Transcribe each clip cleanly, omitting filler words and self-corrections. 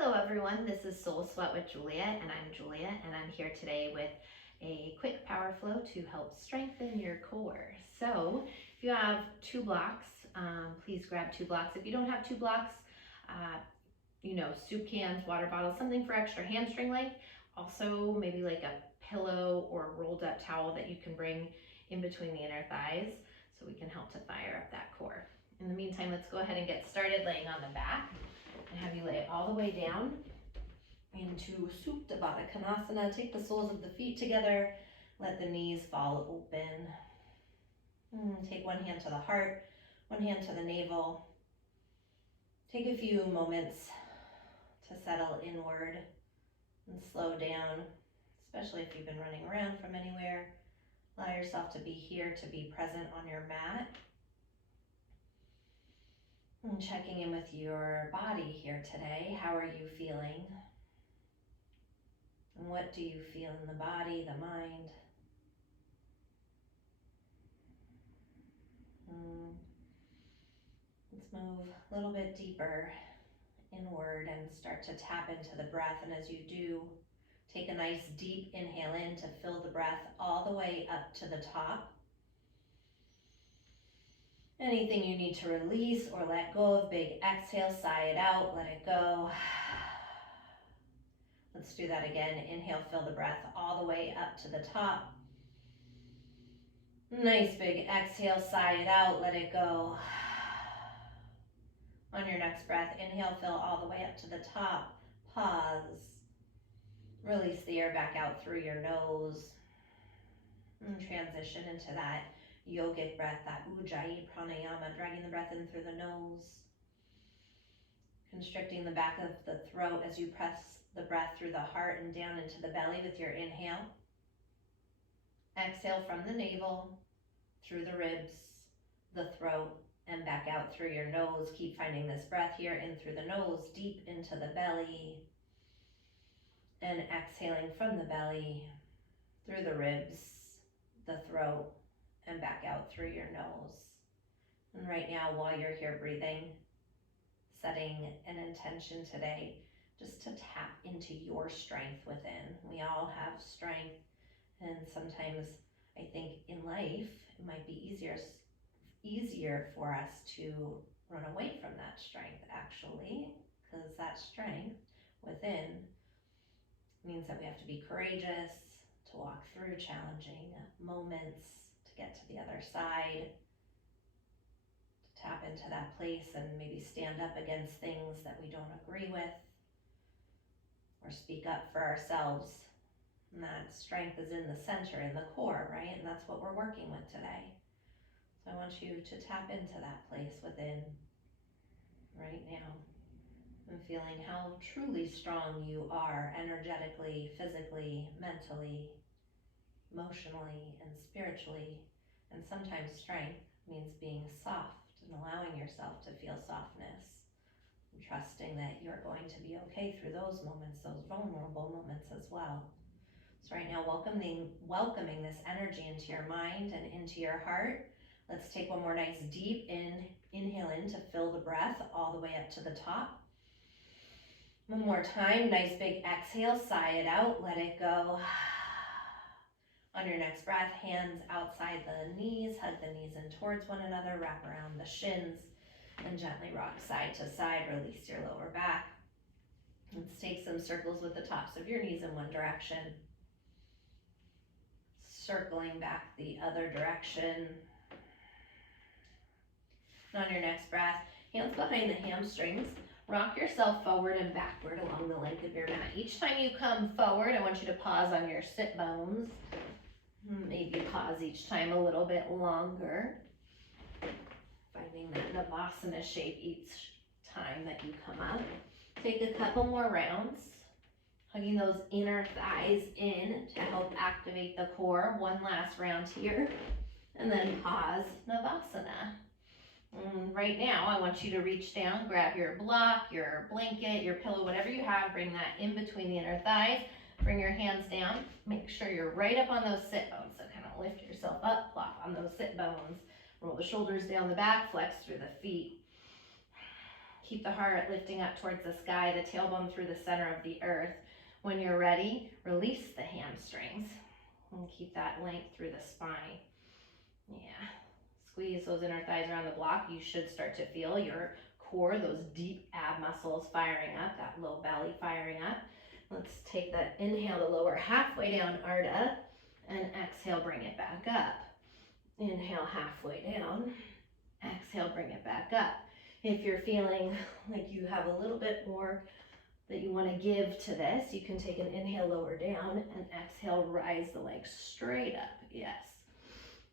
Hello everyone, this is Soul Sweat with Julia, and I'm Julia, and I'm here today with a quick power flow to help strengthen your core. So if you have two blocks, please grab two blocks. If you don't have two blocks, soup cans, water bottles, something for extra hamstring length. Also maybe like a pillow or rolled up towel that you can bring in between the inner thighs so we can help to fire up that core. In the meantime, let's go ahead and get started laying on the back. And have you lay it all the way down into Supta Baddha Konasana. Take the soles of the feet together, let the knees fall open. Take one hand to the heart, one hand to the navel. Take a few moments to settle inward and slow down, especially if you've been running around from anywhere. Allow yourself to be here, to be present on your mat. And checking in with your body here today. How are you feeling? And what do you feel in the body, the mind? Let's move a little bit deeper inward and start to tap into the breath. And as you do, take a nice deep inhale in to fill the breath all the way up to the top. Anything you need to release or let go of, big exhale, sigh it out, let it go. Let's do that again. Inhale, fill the breath all the way up to the top. Nice big exhale, sigh it out, let it go. On your next breath, inhale, fill all the way up to the top. Pause. Release the air back out through your nose. And transition into that yogic breath, that Ujjayi Pranayama, dragging the breath in through the nose. Constricting the back of the throat as you press the breath through the heart and down into the belly with your inhale. Exhale from the navel, through the ribs, the throat, and back out through your nose. Keep finding this breath here, in through the nose, deep into the belly. And exhaling from the belly, through the ribs, the throat, and back out through your nose. And right now, while you're here breathing, setting an intention today just to tap into your strength within. We all have strength, and sometimes I think in life it might be easier for us to run away from that strength, actually, because that strength within means that we have to be courageous, to walk through challenging moments, to get to the other side, to tap into that place and maybe stand up against things that we don't agree with, or speak up for ourselves. And that strength is in the center, in the core, right? And that's what we're working with today. So I want you to tap into that place within right now. And feeling how truly strong you are energetically, physically, mentally, emotionally, and spiritually. And sometimes strength means being soft and allowing yourself to feel softness and trusting that you're going to be okay through those moments, those vulnerable moments as well. So right now, welcoming this energy into your mind and into your heart. Let's take one more nice deep inhale in to fill the breath all the way up to the top. One more time, nice big exhale, sigh it out, let it go. On your next breath, hands outside the knees, hug the knees in towards one another, wrap around the shins, and gently rock side to side, release your lower back. Let's take some circles with the tops of your knees in one direction. Circling back the other direction. And on your next breath, hands behind the hamstrings. Rock yourself forward and backward along the length of your mat. Each time you come forward, I want you to pause on your sit bones. Maybe pause each time a little bit longer. Finding that Navasana shape each time that you come up. Take a couple more rounds. Hugging those inner thighs in to help activate the core. One last round here. And then pause, Navasana. Right now, I want you to reach down, grab your block, your blanket, your pillow, whatever you have, bring that in between the inner thighs, bring your hands down, make sure you're right up on those sit bones, so kind of lift yourself up, plop on those sit bones, roll the shoulders down the back, flex through the feet. Keep the heart lifting up towards the sky, the tailbone through the center of the earth. When you're ready, release the hamstrings and keep that length through the spine. Yeah. Squeeze those inner thighs around the block. You should start to feel your core, those deep ab muscles firing up, that low belly firing up. Let's take that inhale to lower halfway down, Ardha, and exhale, bring it back up. Inhale halfway down, exhale, bring it back up. If you're feeling like you have a little bit more that you want to give to this, you can take an inhale, lower down, and exhale, rise the legs straight up. Yes.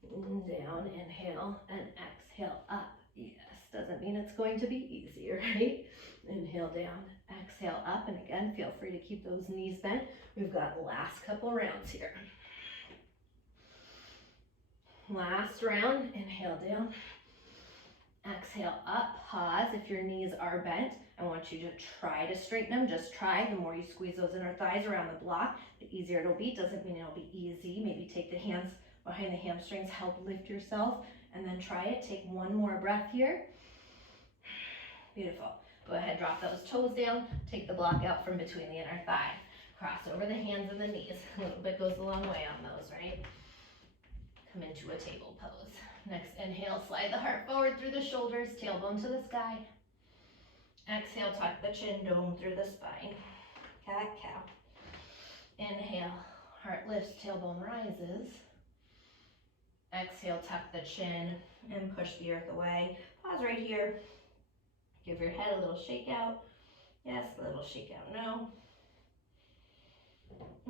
Down, inhale, and exhale up. Yes. Doesn't mean it's going to be easy, right? Inhale down, exhale up, and again, feel free to keep those knees bent. We've got the last couple rounds here. Last round, inhale down, exhale up, pause. If your knees are bent, I want you to try to straighten them. Just try. The more you squeeze those inner thighs around the block, the easier it'll be. Doesn't mean it'll be easy. Maybe take the hands behind the hamstrings, help lift yourself, and then try it. Take one more breath here. Beautiful. Go ahead, drop those toes down. Take the block out from between the inner thigh. Cross over the hands and the knees. A little bit goes a long way on those, right? Come into a table pose. Next inhale, slide the heart forward through the shoulders, tailbone to the sky. Exhale, tuck the chin, dome through the spine. Cat-cow. Inhale, heart lifts, tailbone rises. Exhale, tuck the chin and push the earth away. Pause right here. Give your head a little shake out. Yes, a little shake out. No.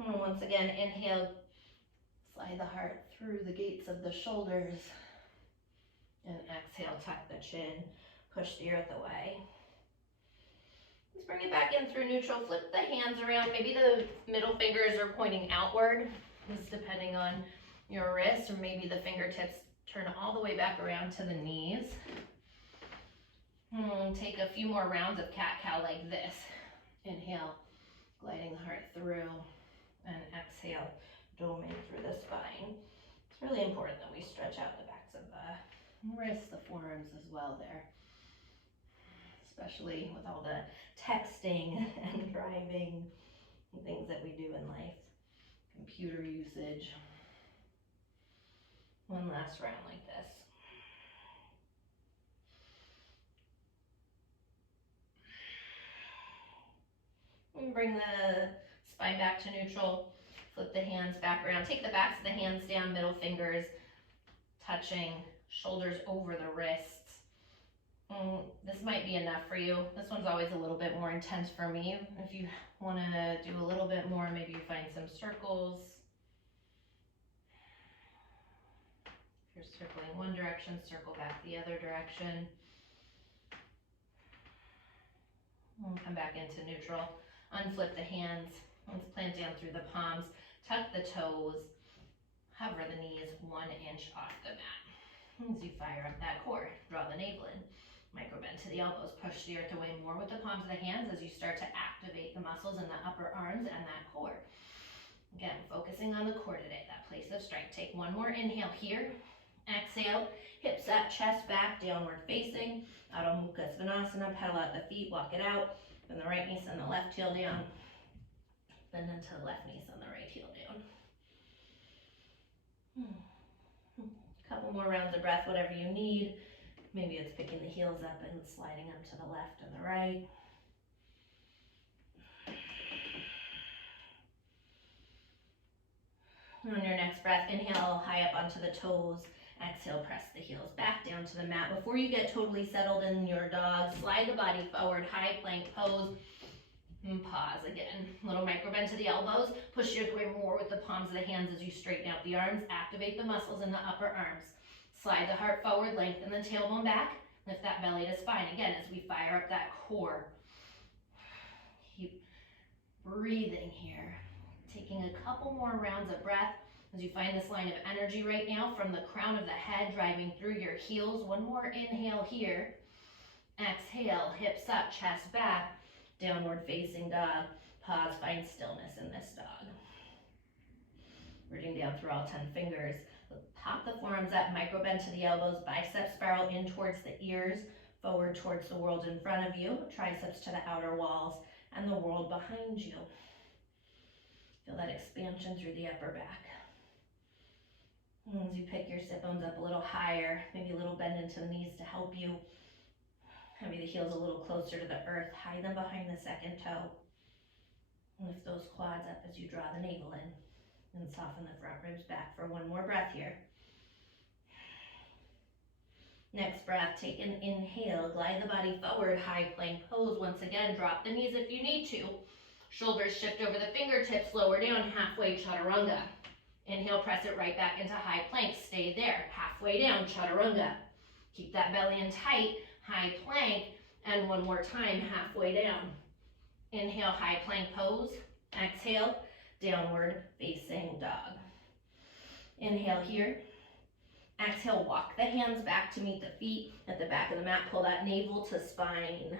And once again, inhale, slide the heart through the gates of the shoulders. And exhale, tuck the chin, push the earth away. Let's bring it back in through neutral. Flip the hands around. Maybe the middle fingers are pointing outward. This is depending on your wrist, or maybe the fingertips turn all the way back around to the knees. Take a few more rounds of cat-cow like this. Inhale, gliding the heart through, and exhale, doming through the spine. It's really important that we stretch out the backs of the wrists, the forearms as well there, especially with all the texting and driving and things that we do in life, computer usage. One last round like this. And bring the spine back to neutral. Flip the hands back around. Take the backs of the hands down, middle fingers touching, shoulders over the wrists. This might be enough for you. This one's always a little bit more intense for me. If you want to do a little bit more, maybe you find some circles. If you're circling one direction, circle back the other direction. And come back into neutral. Unflip the hands. Let's plant down through the palms. Tuck the toes. Hover the knees 1 inch off the mat. As you fire up that core, draw the navel in. Micro bend to the elbows. Push the earth away more with the palms of the hands as you start to activate the muscles in the upper arms and that core. Again, focusing on the core today, that place of strength. Take one more inhale here. Exhale, hips up, chest back, downward facing. Adho Mukha Svanasana, pedal out the feet, walk it out. Bend the right knee, send the left heel down. Bend into the left knee, send the right heel down. Couple more rounds of breath, whatever you need. Maybe it's picking the heels up and sliding up to the left and the right. On your next breath, inhale high up onto the toes. Exhale, press the heels back down to the mat. Before you get totally settled in your dog, slide the body forward, high plank pose. And pause again. Little micro bend to the elbows. Push your way more with the palms of the hands as you straighten out the arms. Activate the muscles in the upper arms. Slide the heart forward, lengthen the tailbone back. Lift that belly to spine. Again, as we fire up that core. Keep breathing here. Taking a couple more rounds of breath as you find this line of energy right now from the crown of the head driving through your heels. One more inhale here. Exhale, hips up, chest back. Downward facing dog. Pause, find stillness in this dog. Rooting down through all 10 fingers. Pop the forearms up, micro bend to the elbows, bicep spiral in towards the ears. forward towards the world in front of you, triceps to the outer walls, and the world behind you. Feel that expansion through the upper back. And as you pick your sit bones up a little higher, maybe a little bend into the knees to help you. Maybe the heels a little closer to the earth, hide them behind the second toe. Lift those quads up as you draw the navel in, and soften the front ribs back for one more breath here. Next breath, take an inhale, glide the body forward, high plank pose. Once again, drop the knees if you need to. Shoulders shift over the fingertips, lower down, halfway chaturanga. Inhale, press it right back into high plank. Stay there, halfway down, chaturanga. Keep that belly in tight, high plank, and one more time, halfway down. Inhale, high plank pose. Exhale, downward facing dog. Inhale here. Exhale, walk the hands back to meet the feet at the back of the mat. Pull that navel to spine.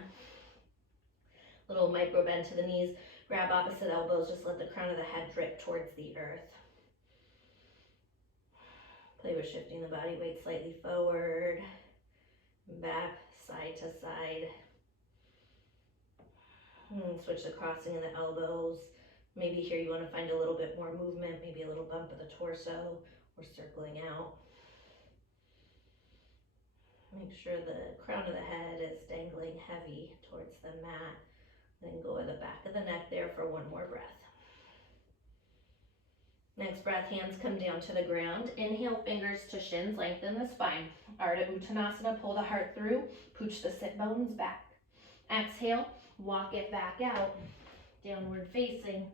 Little micro bend to the knees. Grab opposite elbows. Just let the crown of the head drip towards the earth. Play with shifting the body weight slightly forward, back, side to side. And switch the crossing of the elbows. Maybe here you want to find a little bit more movement, maybe a little bump of the torso or circling out. Make sure the crown of the head is dangling heavy towards the mat. Then go to the back of the neck there for one more breath. Next breath, hands come down to the ground. Inhale, fingers to shins, lengthen the spine. Ardha Uttanasana, pull the heart through, pooch the sit bones back. Exhale, walk it back out, downward facing.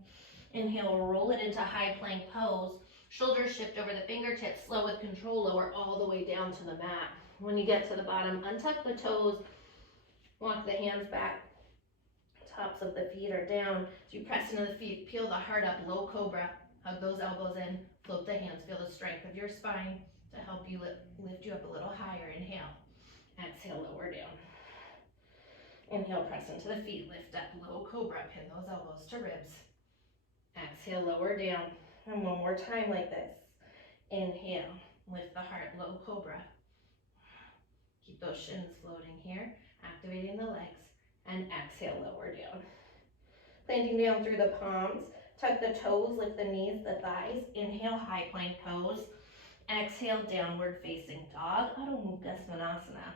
Inhale, roll it into high plank pose. Shoulders shift over the fingertips, slow with control, lower all the way down to the mat. When you get to the bottom, untuck the toes, walk the hands back, tops of the feet are down. As you press into the feet, peel the heart up, low cobra. Hug those elbows in, float the hands, feel the strength of your spine to help you lift you up a little higher. Inhale, exhale, lower down. Inhale, press into the feet, lift up, low cobra, pin those elbows to ribs. Exhale, lower down. And one more time like this. Inhale, lift the heart, low cobra. Keep those shins floating here, activating the legs, and exhale, lower down. Planting down through the palms, tuck the toes, lift the knees, the thighs. Inhale, high plank pose. Exhale, downward facing dog, Adho Mukha Svanasana.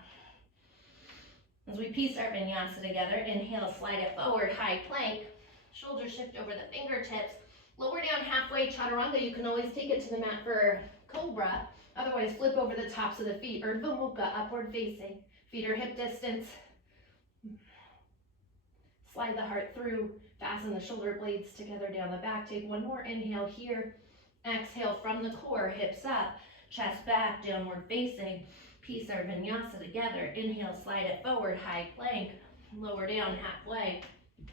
As we piece our vinyasa together, inhale, slide it forward, high plank. Shoulders shift over the fingertips. Lower down halfway, chaturanga. You can always take it to the mat for cobra. Otherwise, flip over the tops of the feet. Urdhva Mukha, upward facing. Feet are hip distance. Slide the heart through. Fasten the shoulder blades together down the back. Take one more inhale here. Exhale from the core, hips up, chest back, downward facing. Piece our vinyasa together. Inhale, slide it forward, high plank. Lower down halfway.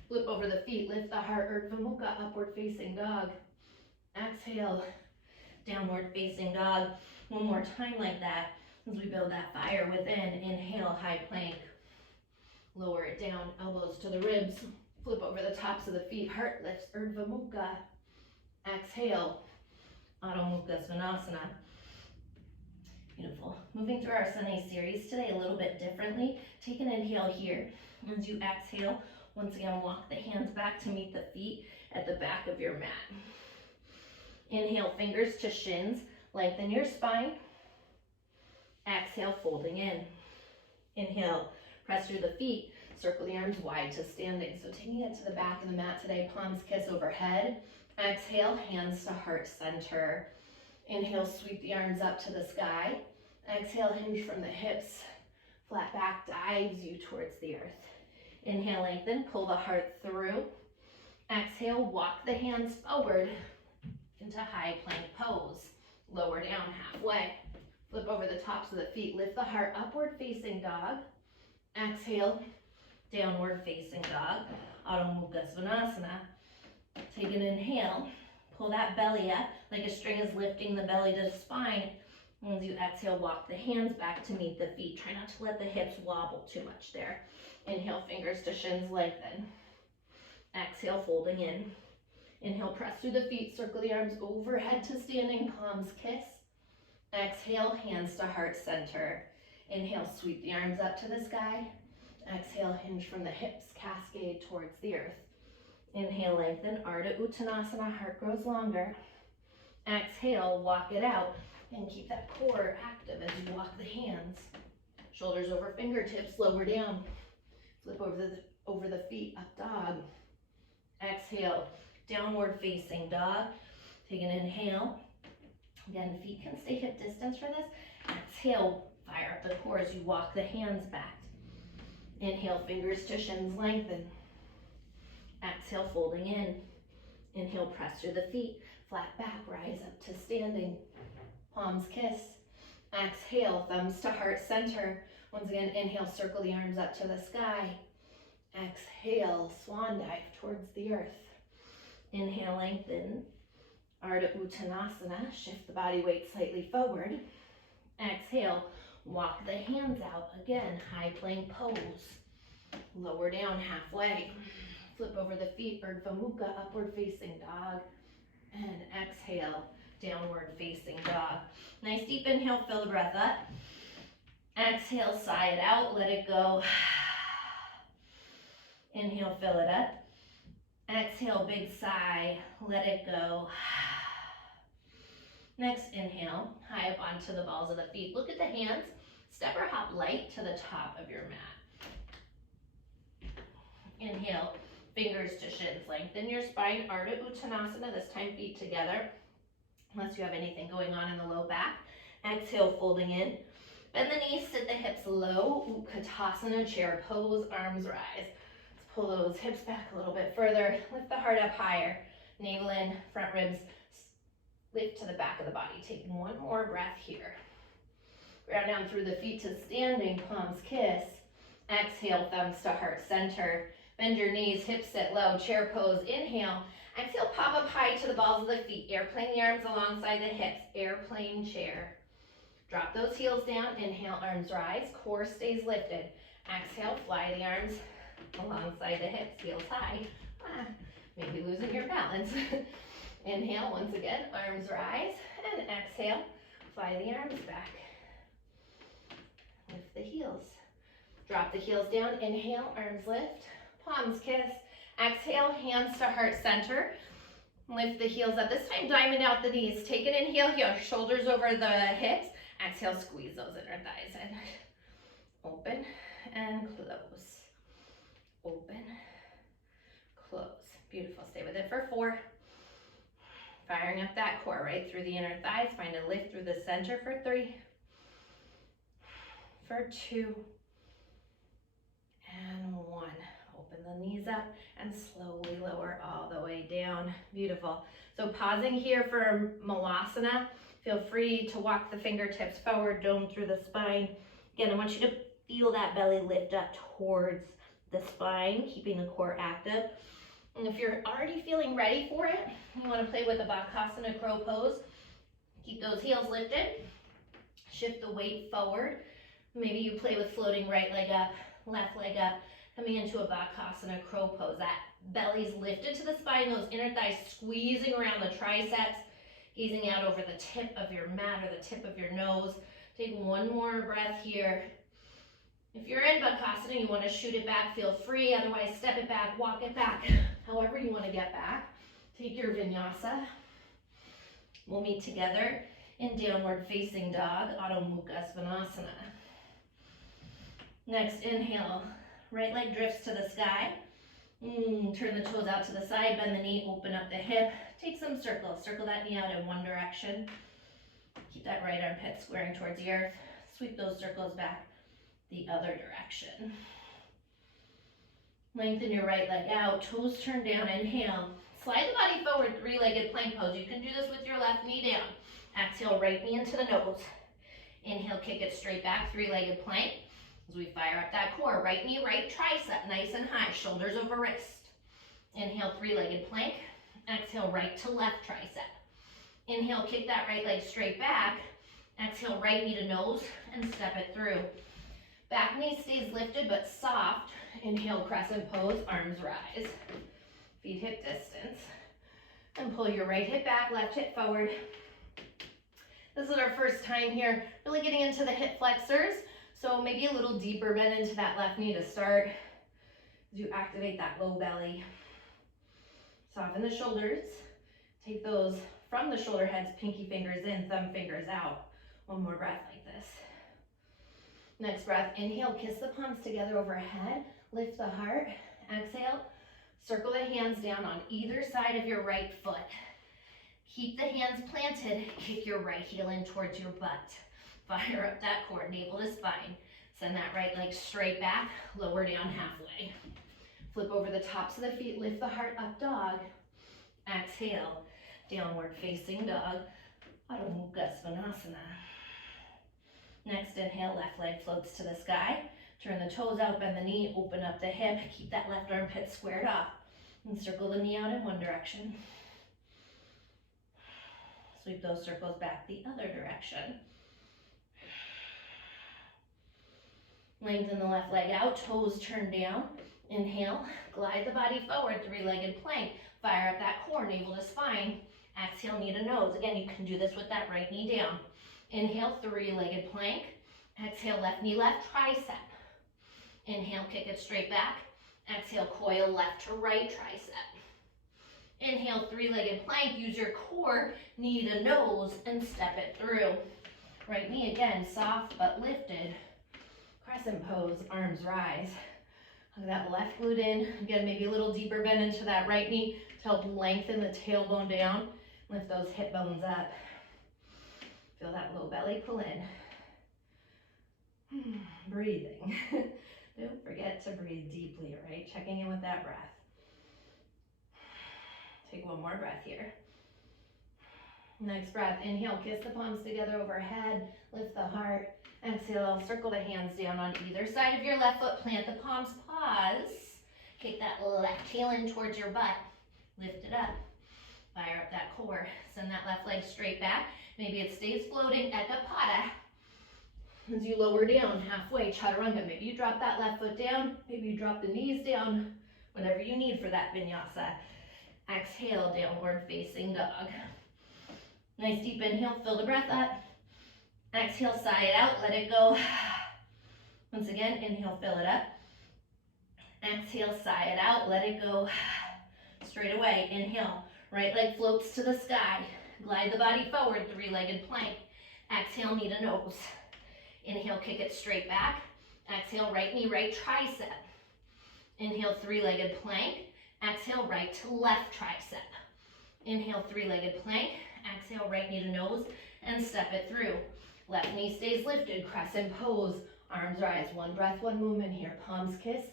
Flip over the feet, lift the heart, Urdhva Mukha, upward facing dog. Exhale, downward facing dog. One more time like that as we build that fire within. Inhale, high plank. Lower it down, elbows to the ribs. Flip over the tops of the feet, heart lifts, Urdhva Mukha. Exhale, Adho Mukha Svanasana. Beautiful. Moving through our Sunday series today a little bit differently. Take an inhale here. As you exhale, once again, walk the hands back to meet the feet at the back of your mat. Inhale, fingers to shins. Lengthen your spine. Exhale, folding in. Inhale, press through the feet. Circle the arms wide to standing. So taking it to the back of the mat today, palms kiss overhead. Exhale, hands to heart center. Inhale, sweep the arms up to the sky. Exhale, hinge from the hips. Flat back dives you towards the earth. Inhale, lengthen, pull the heart through. Exhale, walk the hands forward into high plank pose. Lower down halfway. Flip over the tops of the feet. Lift the heart, upward facing dog. Exhale, downward facing dog. Adho Mukha Svanasana. Take an inhale. Pull that belly up like a string is lifting the belly to the spine. And as you exhale, walk the hands back to meet the feet. Try not to let the hips wobble too much there. Inhale, fingers to shins, lengthen. Exhale, folding in. Inhale, press through the feet, circle the arms overhead to standing, palms kiss. Exhale, hands to heart center. Inhale, sweep the arms up to the sky. Exhale, hinge from the hips, cascade towards the earth. Inhale, lengthen, Ardha Uttanasana, heart grows longer. Exhale, walk it out, and keep that core active as you walk the hands. Shoulders over fingertips, lower down. Flip over the feet, up dog. Exhale, downward facing dog. Take an inhale. Again, feet can stay hip distance for this. Exhale, fire up the core as you walk the hands back. Inhale, fingers to shins, lengthen. Exhale, folding in. Inhale, press through the feet, flat back, rise up to standing. Palms kiss. Exhale, thumbs to heart center. Once again, inhale, circle the arms up to the sky. Exhale, swan dive towards the earth. Inhale, lengthen. Ardha Uttanasana, shift the body weight slightly forward. Exhale, walk the hands out. Again, high plank pose. Lower down halfway. Flip over the feet, Urdhva Mukha, upward facing dog. And exhale, downward facing dog. Nice deep inhale, fill the breath up. Exhale, sigh it out, let it go. Inhale, fill it up. Exhale, big sigh, let it go. Next inhale, high up onto the balls of the feet. Look at the hands. Step or hop light to the top of your mat. Inhale, fingers to shins. Lengthen your spine, Ardha Uttanasana, this time feet together, unless you have anything going on in the low back. Exhale, folding in. Bend the knees, sit the hips low, Utkatasana, chair pose, arms rise. Let's pull those hips back a little bit further. Lift the heart up higher. Navel in, front ribs lift to the back of the body. Taking one more breath here. Ground down through the feet to standing, palms kiss. Exhale, thumbs to heart center. Bend your knees, hips sit low, chair pose. Inhale. Exhale, pop up high to the balls of the feet. Airplane the arms alongside the hips. Airplane chair. Drop those heels down. Inhale, arms rise. Core stays lifted. Exhale, fly the arms alongside the hips. Heels high. Maybe losing your balance. Inhale, once again, arms rise. And exhale, fly the arms back. Lift the heels. Drop the heels down. Inhale, arms lift. Palms kiss. Exhale, hands to heart center. Lift the heels up. This time, diamond out the knees. Take an inhale here. Shoulders over the hips. Exhale, squeeze those inner thighs in. Open and close. Open, close. Beautiful. Stay with it for 4. Firing up that core right through the inner thighs. Find a lift through the center for 3. For 2. And 1. Open the knees up and slowly lower all the way down. Beautiful. So pausing here for Malasana. Feel free to walk the fingertips forward, dome through the spine. Again, I want you to feel that belly lift up towards the spine, keeping the core active. And if you're already feeling ready for it, you want to play with a Bakasana crow pose. Keep those heels lifted. Shift the weight forward. Maybe you play with floating right leg up, left leg up, coming into a Bakasana crow pose. That belly's lifted to the spine, those inner thighs squeezing around the triceps, gazing out over the tip of your mat or the tip of your nose. Take one more breath here. If you're in Bakasana, you want to shoot it back, feel free. Otherwise, step it back, walk it back. However you want to get back. Take your vinyasa. We'll meet together in downward facing dog, Adho Mukha Svanasana. Next, inhale. Right leg drifts to the sky. Turn the toes out to the side, bend the knee, open up the hip. Take some circles. Circle that knee out in one direction. Keep that right armpit squaring towards the earth. Sweep those circles back the other direction. Lengthen your right leg out, toes turn down, inhale. Slide the body forward, 3-legged plank pose. You can do this with your left knee down. Exhale, right knee into the nose. Inhale, kick it straight back, 3-legged plank. As we fire up that core, right knee, right tricep, nice and high, shoulders over wrist. Inhale, 3-legged plank. Exhale, right to left tricep. Inhale, kick that right leg straight back. Exhale, right knee to nose and step it through. Back knee stays lifted but soft. Inhale, crescent pose, arms rise. Feet hip distance. And pull your right hip back, left hip forward. This is our first time here, really getting into the hip flexors. So maybe a little deeper bend into that left knee to start as you activate that low belly. Soften the shoulders. Take those from the shoulder heads, pinky fingers in, thumb fingers out. One more breath like this. Next breath, inhale, kiss the palms together overhead. Lift the heart. Exhale, circle the hands down on either side of your right foot. Keep the hands planted. Kick your right heel in towards your butt. Fire up that core, navel to spine. Send that right leg straight back, lower down halfway. Flip over the tops of the feet, lift the heart up dog. Exhale, downward facing dog, Adho Mukha Svanasana. Next inhale, left leg floats to the sky. Turn the toes out, bend the knee, open up the hip. Keep that left armpit squared off. And circle the knee out in one direction. Sweep those circles back the other direction. Lengthen the left leg out, toes turn down. Inhale, glide the body forward, three-legged plank. Fire up that core, navel to spine. Exhale, knee to nose. Again, you can do this with that right knee down. Inhale, three-legged plank. Exhale, left knee left, tricep. Inhale, kick it straight back. Exhale, coil left to right tricep. Inhale, three-legged plank. Use your core, knee to nose, and step it through. Right knee again, soft but lifted. Crescent pose, arms rise. Hug that left glute in. Again, maybe a little deeper bend into that right knee to help lengthen the tailbone down. Lift those hip bones up. Feel that low belly pull in. Breathing. Don't forget to breathe deeply, right? Checking in with that breath. Take one more breath here. Next breath, inhale, kiss the palms together overhead, lift the heart. Exhale, circle the hands down on either side of your left foot, plant the palms, pause. Kick that left heel in towards your butt, lift it up. Fire up that core, send that left leg straight back. Maybe it stays floating, Ekapada. As you lower down, halfway, Chaturanga. Maybe you drop that left foot down, maybe you drop the knees down, whatever you need for that vinyasa. Exhale, downward facing dog. Nice deep inhale, fill the breath up. Exhale, sigh it out, let it go. Once again, inhale, fill it up. Exhale, sigh it out, let it go. Straight away, inhale, right leg floats to the sky. Glide the body forward, three-legged plank. Exhale, knee to nose. Inhale, kick it straight back. Exhale, right knee, right tricep. Inhale, three-legged plank. Exhale, right to left tricep. Inhale, three-legged plank. Exhale, right knee to nose and step it through. Left knee stays lifted, crescent pose. Arms rise, one breath, one movement here. Palms kiss.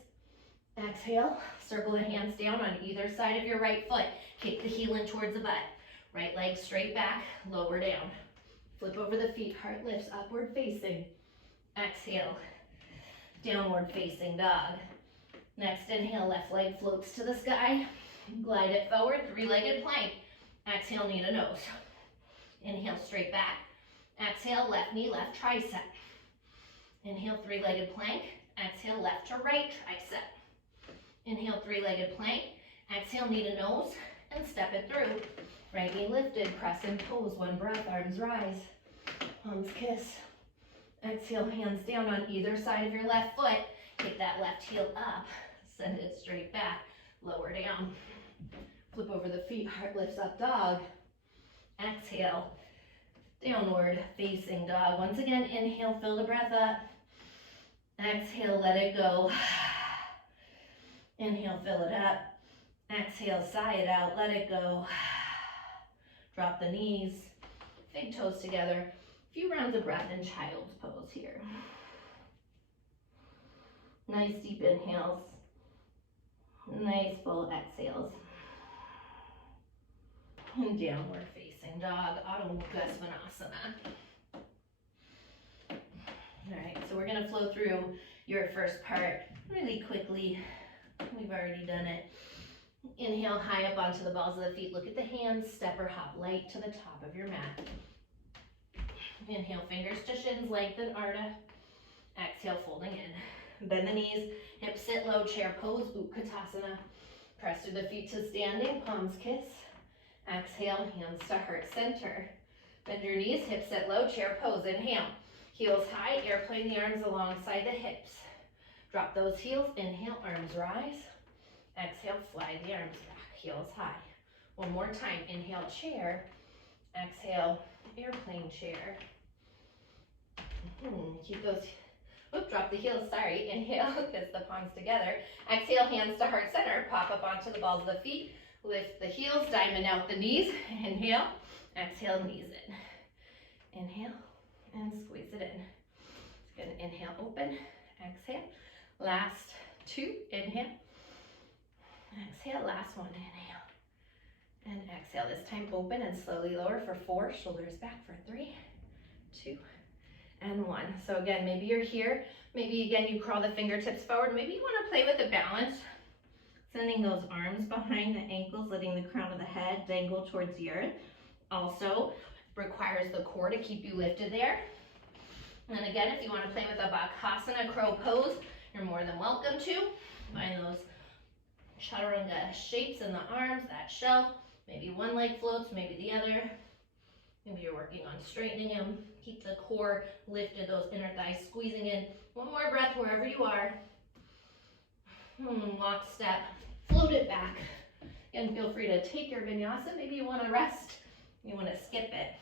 Exhale, circle the hands down on either side of your right foot. Kick the heel in towards the butt. Right leg straight back, lower down. Flip over the feet, heart lifts, upward facing. Exhale, downward facing dog. Next inhale, left leg floats to the sky. Glide it forward, three-legged plank. Exhale, knee to nose. Inhale, straight back. Exhale, left knee, left tricep. Inhale, three-legged plank. Exhale, left to right tricep. Inhale, three-legged plank. Exhale, knee to nose and step it through. Right knee lifted, crescent pose, one breath, arms rise. Palms kiss. Exhale, hands down on either side of your left foot. Kick that left heel up, send it straight back, lower down. Flip over the feet, heart lifts up dog. Exhale, downward facing dog. Once again, inhale, fill the breath up. Exhale, let it go. Inhale, fill it up. Exhale, sigh it out, let it go. Drop the knees, big toes together. A few rounds of breath in child's pose here. Nice deep inhales. Nice full exhales. And downward facing dog, Adho Mukha Svanasana. Alright, so we're going to flow through your first part really quickly. We've already done it. Inhale high up onto the balls of the feet. Look at the hands, step or hop light to the top of your mat. Inhale, fingers to shins, lengthen Ardha. Exhale, folding in. Bend the knees, hips sit low, chair pose, Utkatasana. Press through the feet to standing, palms kiss. Exhale, hands to heart center. Bend your knees, hips sit low, chair pose. Inhale. Heels high, airplane the arms alongside the hips. Drop those heels, inhale, arms rise. Exhale, fly the arms back, heels high. One more time, inhale, chair. Exhale, airplane chair. Keep those, drop the heels, sorry. Inhale, kiss the palms together. Exhale, hands to heart center, pop up onto the balls of the feet. Lift the heels, diamond out the knees. Inhale, exhale, knees in. Inhale, and squeeze it in. Good, inhale, open, exhale. Last two, inhale. Exhale, last one, inhale. And exhale, this time open and slowly lower for 4, shoulders back for 3, 2, and 1. So again, maybe you're here, maybe again you crawl the fingertips forward, maybe you wanna play with the balance, sending those arms behind the ankles, letting the crown of the head dangle towards the earth. Also requires the core to keep you lifted there. And then again, if you wanna play with a Bakasana crow pose, you're more than welcome to. Find those chaturanga shapes in the arms, that shell. Maybe one leg floats, maybe the other. Maybe you're working on straightening them. Keep the core lifted, those inner thighs squeezing in. One more breath wherever you are. Walk, step, float it back. Again, feel free to take your vinyasa. Maybe you want to rest. You want to skip it.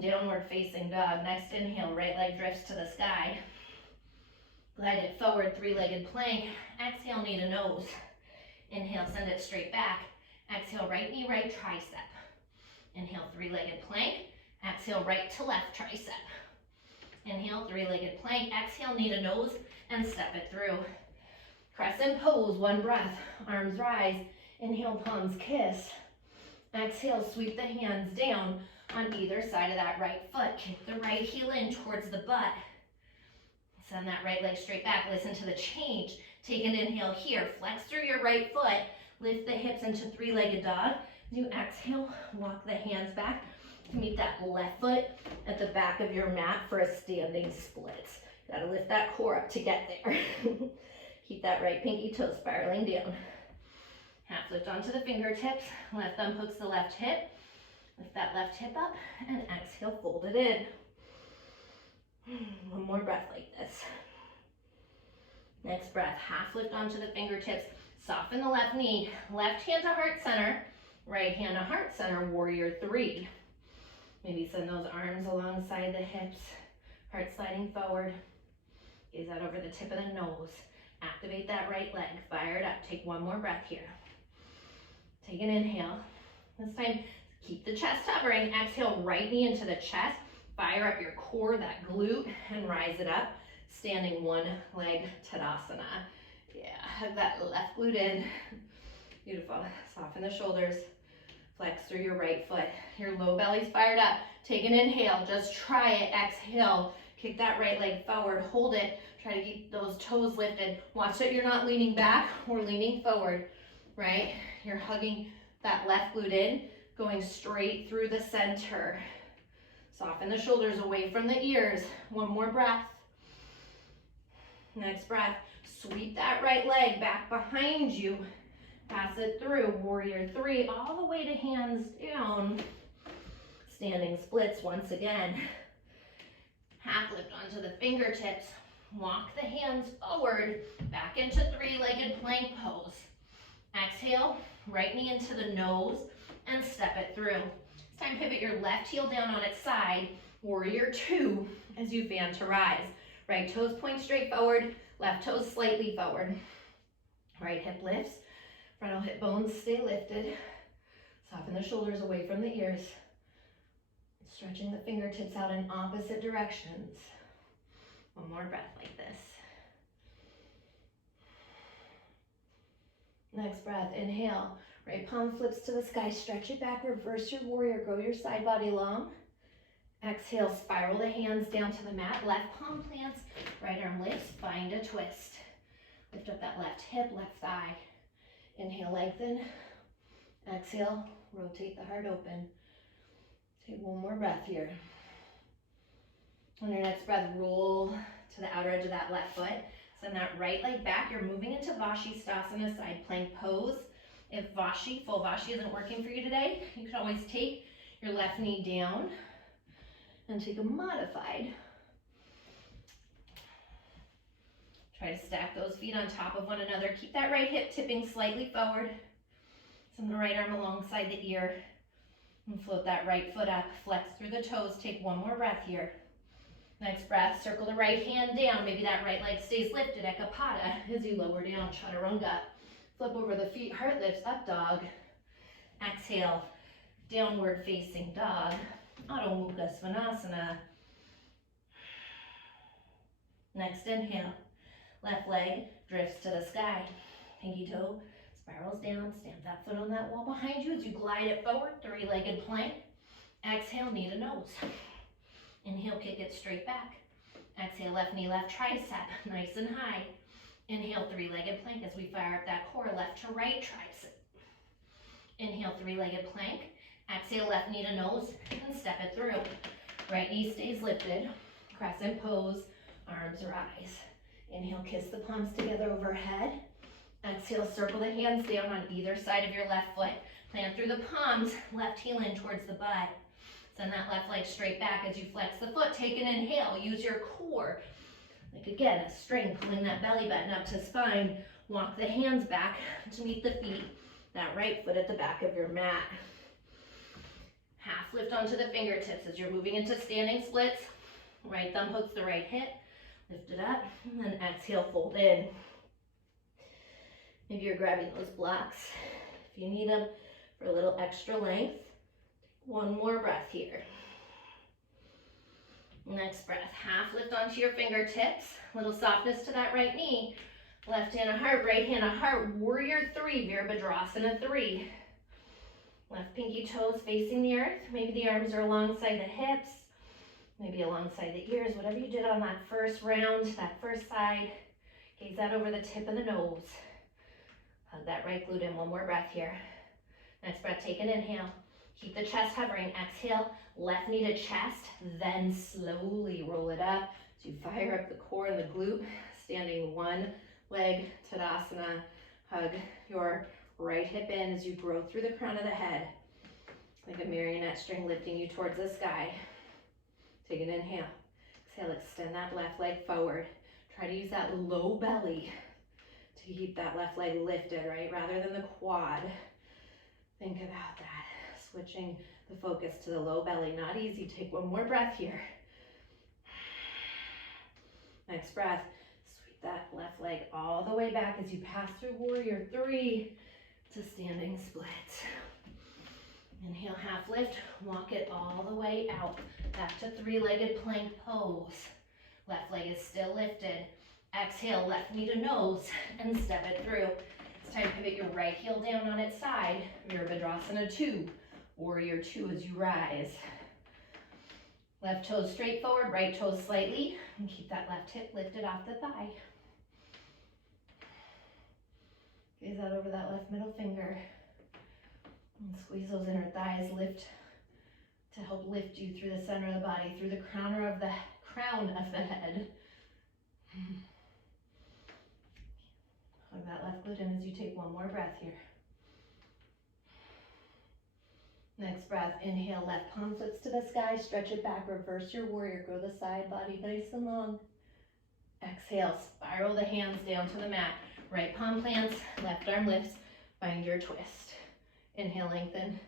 Downward facing dog. Next inhale, right leg drifts to the sky. Glide it forward, 3-legged plank. Exhale, knee to nose. Inhale, send it straight back. Exhale, right knee, right tricep. Inhale, 3-legged plank. Exhale, right to left tricep. Inhale, 3-legged plank. Exhale, knee to nose, and step it through. Crescent pose, 1 breath. Arms rise. Inhale, palms kiss. Exhale, sweep the hands down on either side of that right foot. Kick the right heel in towards the butt. Send that right leg straight back. Listen to the change. Take an inhale here. Flex through your right foot. Lift the hips into 3-legged dog. As you exhale, walk the hands back to meet that left foot at the back of your mat for a standing split. Gotta lift that core up to get there. Keep that right pinky toe spiraling down. Half lift onto the fingertips. Left thumb hooks the left hip. Lift that left hip up and exhale, fold it in. One more breath like this. Next breath, half lift onto the fingertips. Soften the left knee. Left hand to heart center. Right hand to heart center, warrior 3. Maybe send those arms alongside the hips. Heart sliding forward. Gaze out over the tip of the nose. Activate that right leg. Fire it up. Take one more breath here. Take an inhale. This time, keep the chest hovering. Exhale, right knee into the chest. Fire up your core, that glute, and rise it up. Standing 1-leg Tadasana. Yeah, hug that left glute in. Beautiful. Soften the shoulders. Flex through your right foot. Your low belly's fired up. Take an inhale. Just try it. Exhale. Kick that right leg forward. Hold it. Try to keep those toes lifted. Watch that you're not leaning back or leaning forward, right? You're hugging that left glute in, going straight through the center. Soften the shoulders away from the ears. One more breath. Next breath. Sweep that right leg back behind you. Pass it through, warrior 3, all the way to hands down. Standing splits once again. Half lift onto the fingertips. Walk the hands forward, back into 3-legged plank pose. Exhale, right knee into the nose, and step it through. This time pivot your left heel down on its side, warrior 2, as you fan to rise. Right toes point straight forward, left toes slightly forward. Right hip lifts. Frontal hip bones stay lifted. Soften the shoulders away from the ears. Stretching the fingertips out in opposite directions. One more breath like this. Next breath, inhale. Right palm flips to the sky. Stretch it back, reverse your warrior. Grow your side body long. Exhale, spiral the hands down to the mat. Left palm plants, right arm lifts. Find a twist. Lift up that left hip, left thigh. Inhale, lengthen. Exhale, rotate the heart open. Take one more breath here. On your next breath, roll to the outer edge of that left foot. Send that right leg back. You're moving into Vashisthasana, side plank pose. If full Vashi isn't working for you today, you can always take your left knee down. and take a modified. Try to stack those feet on top of one another. Keep that right hip tipping slightly forward. Send the right arm alongside the ear and float that right foot up. Flex through the toes. Take one more breath here. Next breath, circle the right hand down. Maybe that right leg stays lifted, Ekapada, as you lower down, Chaturanga. Flip over the feet, heart lifts, up dog. Exhale, downward facing dog. Adho Mukha Svanasana. Next inhale, left leg drifts to the sky. Pinky toe spirals down, stamp that foot on that wall behind you as you glide it forward, three-legged plank. Exhale, knee to nose. Inhale, kick it straight back. Exhale, left knee, left tricep, nice and high. Inhale, three-legged plank as we fire up that core, left to right tricep. Inhale, three-legged plank. Exhale, left knee to nose, and step it through. Right knee stays lifted. Crescent pose, arms rise. Inhale, kiss the palms together overhead. Exhale, circle the hands down on either side of your left foot. Plant through the palms, left heel in towards the butt. Send that left leg straight back as you flex the foot. Take an inhale, use your core. Like again, a string, pulling that belly button up to spine. Walk the hands back to meet the feet. That right foot at the back of your mat. Half lift onto the fingertips as you're moving into standing splits. Right thumb hooks the right hip. Lift it up, and then exhale, fold in. Maybe you're grabbing those blocks if you need them for a little extra length. One more breath here. Next breath, half lift onto your fingertips. Little softness to that right knee. Left hand a heart, right hand a heart. Warrior three, Virabhadrasana 3. Left pinky toes facing the earth. Maybe the arms are alongside the hips. Maybe alongside the ears. Whatever you did on that first round, that first side. Gaze out over the tip of the nose. Hug that right glute in. One more breath here. Next breath, take an inhale. Keep the chest hovering. Exhale, left knee to chest, then slowly roll it up. So you fire up the core and the glute, standing one leg Tadasana. Hug your right hip in as you grow through the crown of the head. Like a marionette string lifting you towards the sky. Take an inhale. Exhale, extend that left leg forward. Try to use that low belly to keep that left leg lifted, right? Rather than the quad. Think about that. Switching the focus to the low belly. Not easy. Take one more breath here. Next breath. Sweep that left leg all the way back as you pass through warrior three to standing split. Inhale, half lift. Walk it all the way out. Back to three-legged plank pose. Left leg is still lifted. Exhale, left knee to nose and step it through. It's time to pivot your right heel down on its side. Virabhadrasana 2. Warrior 2 as you rise. Left toes straight forward, right toes slightly, and keep that left hip lifted off the thigh. Gaze out over that left middle finger. And squeeze those inner thighs, lift to help lift you through the center of the body, through the crown of the head. Hug that left glute in as you take one more breath here. Next breath, inhale, left palm flips to the sky, stretch it back, reverse your warrior, grow the side body nice and long. Exhale, spiral the hands down to the mat. Right palm plants, left arm lifts, find your twist. Inhale, lengthen.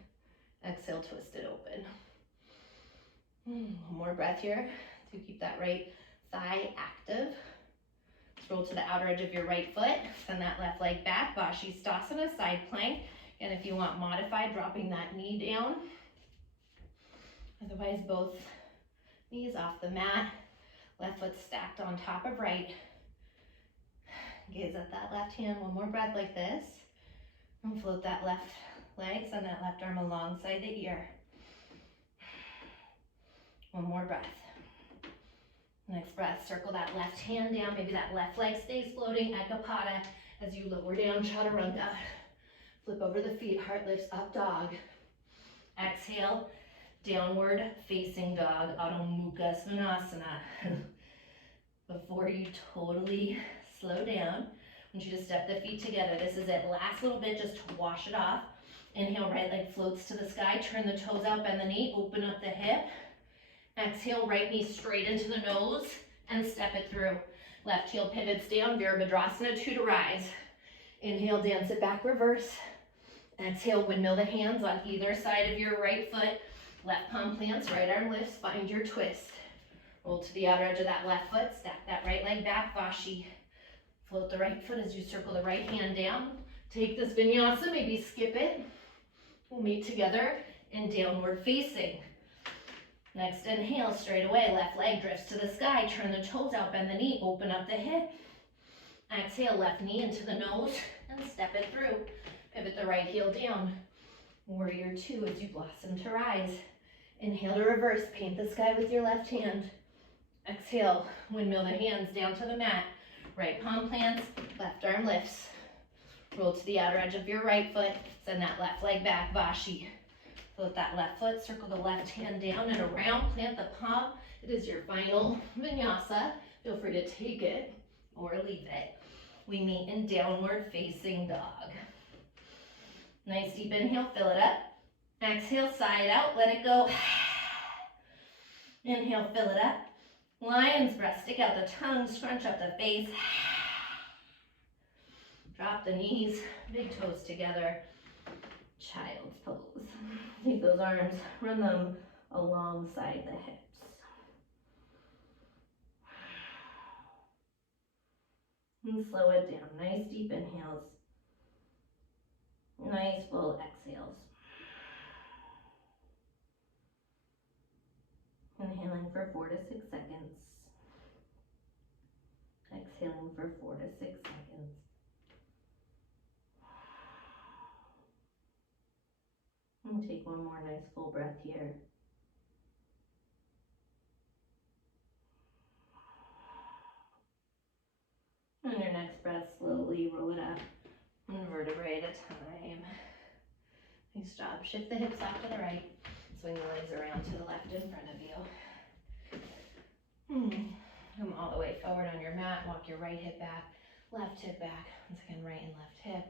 Exhale, twist it open. One more breath here to keep that right thigh active. Let's roll to the outer edge of your right foot. Send that left leg back, Vashisthasana, side plank. And if you want modified, dropping that knee down. Otherwise, both knees off the mat. Left foot stacked on top of right. Gaze at that left hand. One more breath like this. And float that left leg, send that left arm alongside the ear. One more breath. Next breath, circle that left hand down. Maybe that left leg stays floating, Ekapada, as you lower down, Chaturanga. Flip over the feet, heart lifts, up dog. Exhale, downward facing dog, Adho Mukha Svanasana. Before you totally slow down, I want you to step the feet together. This is it, last little bit just to wash it off. Inhale, right leg floats to the sky, turn the toes out, bend the knee, open up the hip. Exhale, right knee straight into the nose and step it through. Left heel pivots down, Virabhadrasana 2 to rise. Inhale, dance it back, reverse. Exhale, windmill the hands on either side of your right foot. Left palm plants, right arm lifts, find your twist. Roll to the outer edge of that left foot, stack that right leg back, Vashi. Float the right foot as you circle the right hand down. Take this vinyasa, maybe skip it. We'll meet together in downward facing. Next inhale, straight away, left leg drifts to the sky, turn the toes out, bend the knee, open up the hip. Exhale, left knee into the nose and step it through. Pivot the right heel down. Warrior 2 as you blossom to rise. Inhale to reverse, paint the sky with your left hand. Exhale, windmill the hands down to the mat. Right palm plants, left arm lifts. Roll to the outer edge of your right foot, send that left leg back, Vashi. Float that left foot, circle the left hand down and around, plant the palm. It is your final vinyasa. Feel free to take it or leave it. We meet in downward facing dog. Nice deep inhale, fill it up. Exhale, sigh it out, let it go. Inhale, fill it up. Lion's breath, stick out the tongue, scrunch up the face. Drop the knees, big toes together. Child's pose. Take those arms, run them alongside the hips. And slow it down. Nice deep inhales. Nice full exhales. Inhaling for 4 to 6 seconds. Exhaling for 4 to 6 seconds. And take one more nice full breath here. On your next breath, slowly roll it up, one vertebrae at a time. Nice job. Shift the hips off to the right. Swing the legs around to the left in front of you. Come all the way forward on your mat. Walk your right hip back, left hip back. Once again, right and left hip.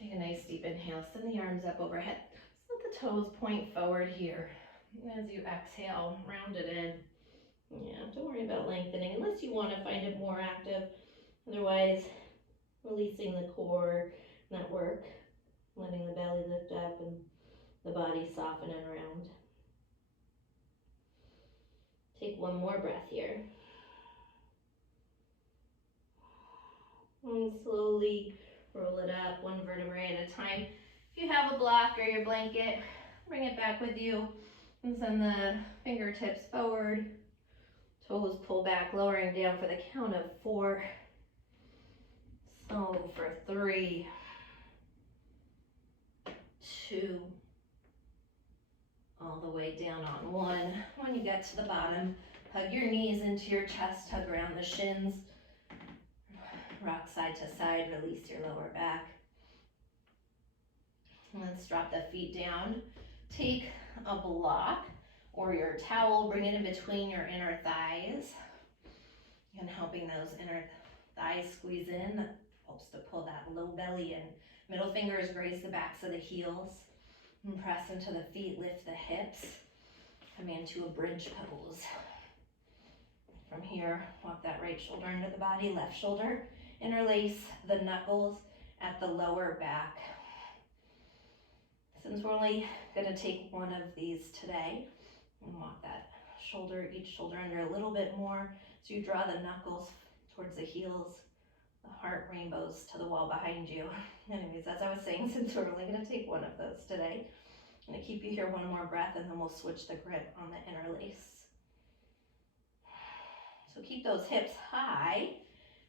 Take a nice deep inhale. Send the arms up overhead. Just let the toes point forward here. As you exhale, round it in. Yeah, don't worry about lengthening unless you want to find it more active. Otherwise, releasing the core, that work. Letting the belly lift up and the body soften and round. Take one more breath here. And slowly roll it up, one vertebrae at a time. If you have a block or your blanket, bring it back with you and send the fingertips forward. Toes pull back, lowering down for the count of 4. So for 3, 2, all the way down on 1. When you get to the bottom, hug your knees into your chest, hug around the shins. Rock side to side, release your lower back. And let's drop the feet down. Take a block or your towel, bring it in between your inner thighs. And helping those inner thighs squeeze in, that helps to pull that low belly in. Middle fingers graze the backs of the heels. And press into the feet, lift the hips. Come into a bridge pose. From here, walk that right shoulder into the body, left shoulder. Interlace the knuckles at the lower back. Since we're only gonna take one of these today, and walk that shoulder, each shoulder under a little bit more. So you draw the knuckles towards the heels, the heart rainbows to the wall behind you. Anyways, as I was saying, since we're only gonna take one of those today, I'm gonna keep you here one more breath and then we'll switch the grip on the interlace. So keep those hips high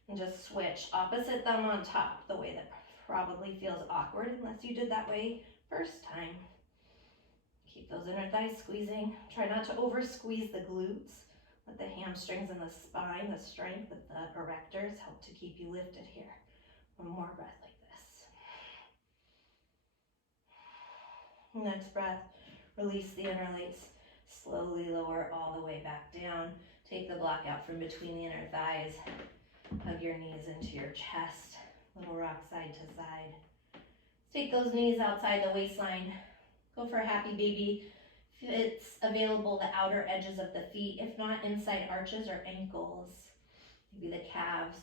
and just switch opposite thumb on top, the way that probably feels awkward unless you did that way first time. Keep those inner thighs squeezing. Try not to over squeeze the glutes. Let the hamstrings and the spine, the strength of the erectors help to keep you lifted here. One more breath like this. Next breath, release the interlace. Slowly lower all the way back down. Take the block out from between the inner thighs. Hug your knees into your chest. Little rock side to side. Take those knees outside the waistline. Go for a happy baby. If it's available, the outer edges of the feet, if not inside arches or ankles, maybe the calves.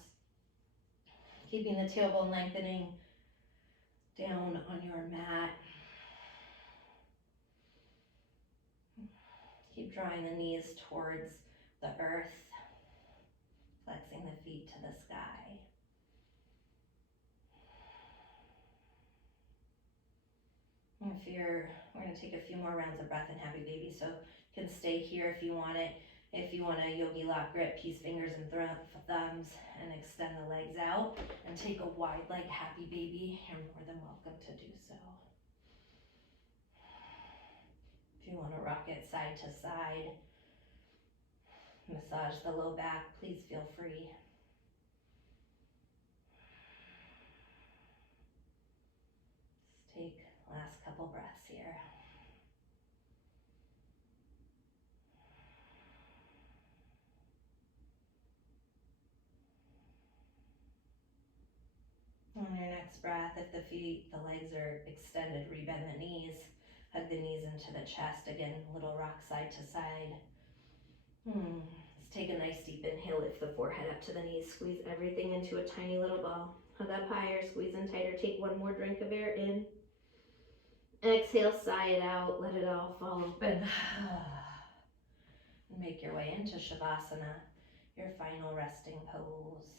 Keeping the tailbone lengthening down on your mat. Keep drawing the knees towards the earth, flexing the feet to the sky. We're going to take a few more rounds of breath in Happy Baby, so you can stay here if you want it. If you want a yogi lock grip, peace fingers and thumbs, and extend the legs out and take a wide leg Happy Baby, you're more than welcome to do so. If you want to rock it side to side, massage the low back, please feel free. Let's take the last couple breaths here. On your next breath, if the legs are extended, rebend the knees, hug the knees into the chest. Again, little rock side to side. Let's take a nice deep inhale, lift the forehead up to the knees, squeeze everything into a tiny little ball. Hug up higher, squeeze in tighter, take one more drink of air in. Exhale, sigh it out, let it all fall open. Make your way into Shavasana, your final resting pose.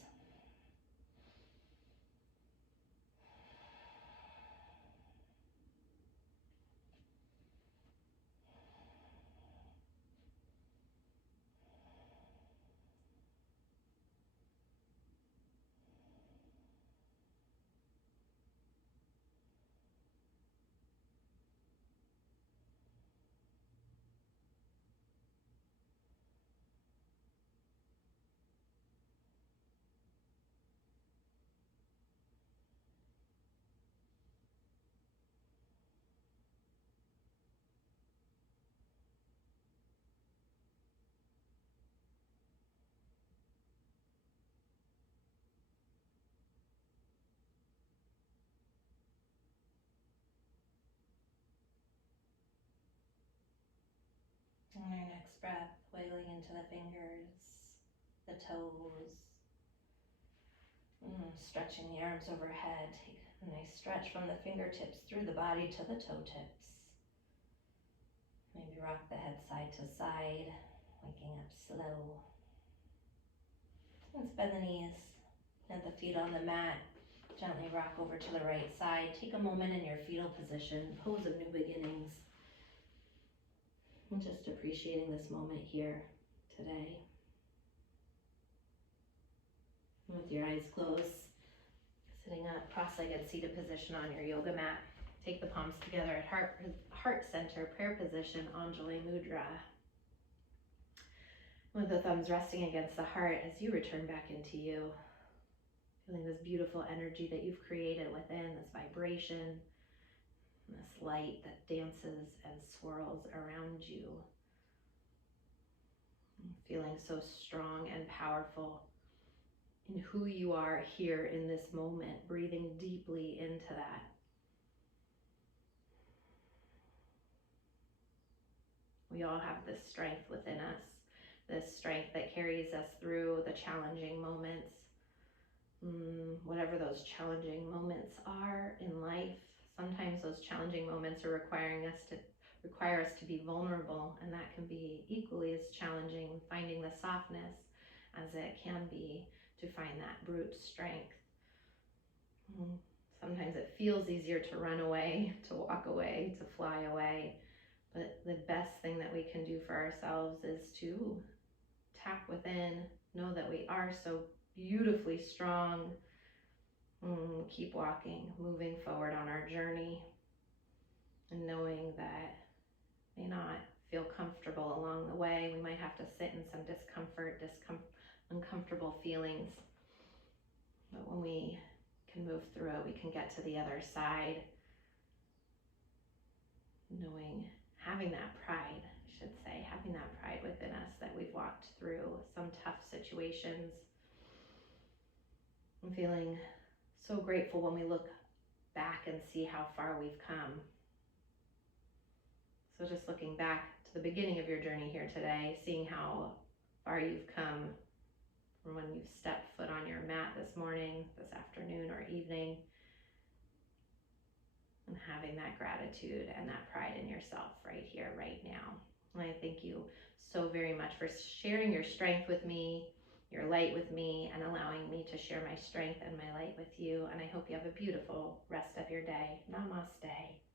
On your next breath, wiggling into the fingers, the toes, stretching the arms overhead. Take a nice stretch from the fingertips through the body to the toe tips. Maybe rock the head side to side, waking up slow. Let's bend the knees, plant the feet on the mat, gently rock over to the right side. Take a moment in your fetal position, pose of new beginnings. And just appreciating this moment here today. With your eyes closed, sitting up, cross-legged seated position on your yoga mat. Take the palms together at heart center, prayer position, Anjali Mudra. With the thumbs resting against the heart as you return back into you. Feeling this beautiful energy that you've created within, this vibration, this light that dances and swirls around you. Feeling so strong and powerful in who you are here in this moment, breathing deeply into that. We all have this strength within us, this strength that carries us through the challenging moments, whatever those challenging moments are in life. Sometimes those challenging moments are require us to be vulnerable, and that can be equally as challenging, finding the softness as it can be to find that brute strength. Sometimes it feels easier to run away, to walk away, to fly away, but the best thing that we can do for ourselves is to tap within, know that we are so beautifully strong. Keep walking, moving forward on our journey, and knowing that may not feel comfortable along the way. We might have to sit in some discomfort, uncomfortable feelings, but when we can move through it, we can get to the other side, knowing, having that pride, having that pride within us that we've walked through some tough situations. I'm feeling so grateful when we look back and see how far we've come. So just looking back to the beginning of your journey here today, seeing how far you've come from when you've stepped foot on your mat this morning, this afternoon, or evening, and having that gratitude and that pride in yourself right here, right now. And I thank you so very much for sharing your strength with me, your light with me, and allowing me to share my strength and my light with you. And I hope you have a beautiful rest of your day. Namaste.